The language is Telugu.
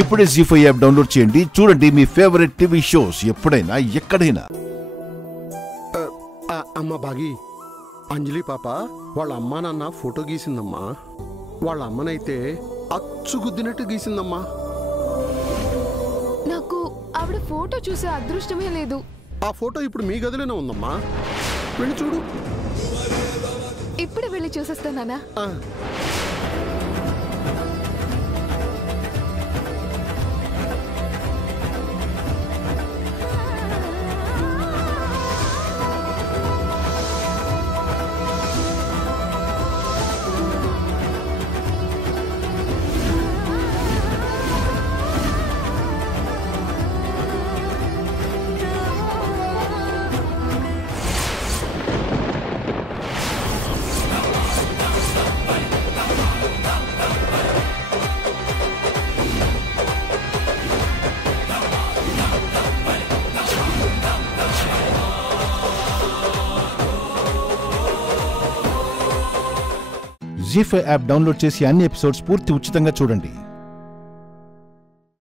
ఇప్పుడే జీ5 యాప్ డౌన్లోడ్ చేయండి. చూడండి మీ ఫేవరెట్ టీవీ షోస్ ఎప్పుడైనా ఎక్కడైనా. అమ్మ బాగి, అంజలి పాప వాళ్ళ అమ్మా నాన్న ఫోటో గీసిందమ్మా. వాళ్ళ అమ్మనైతే అచ్చుగుద్దినట్టు గీసిందమ్మా. నాకు ఆవిడ ఫోటో చూసే అదృష్టమే లేదు. ఆ ఫోటో ఇప్పుడు మీ గదిలోనే ఉందమ్మా, వెళ్ళి చూడు. ఇప్పుడే వెళ్ళి చూసేస్తానా? జీ5 యాప్ డౌన్లోడ్ చేసి అన్ని ఎపిసోడ్స్ పూర్తి ఉచితంగా చూడండి.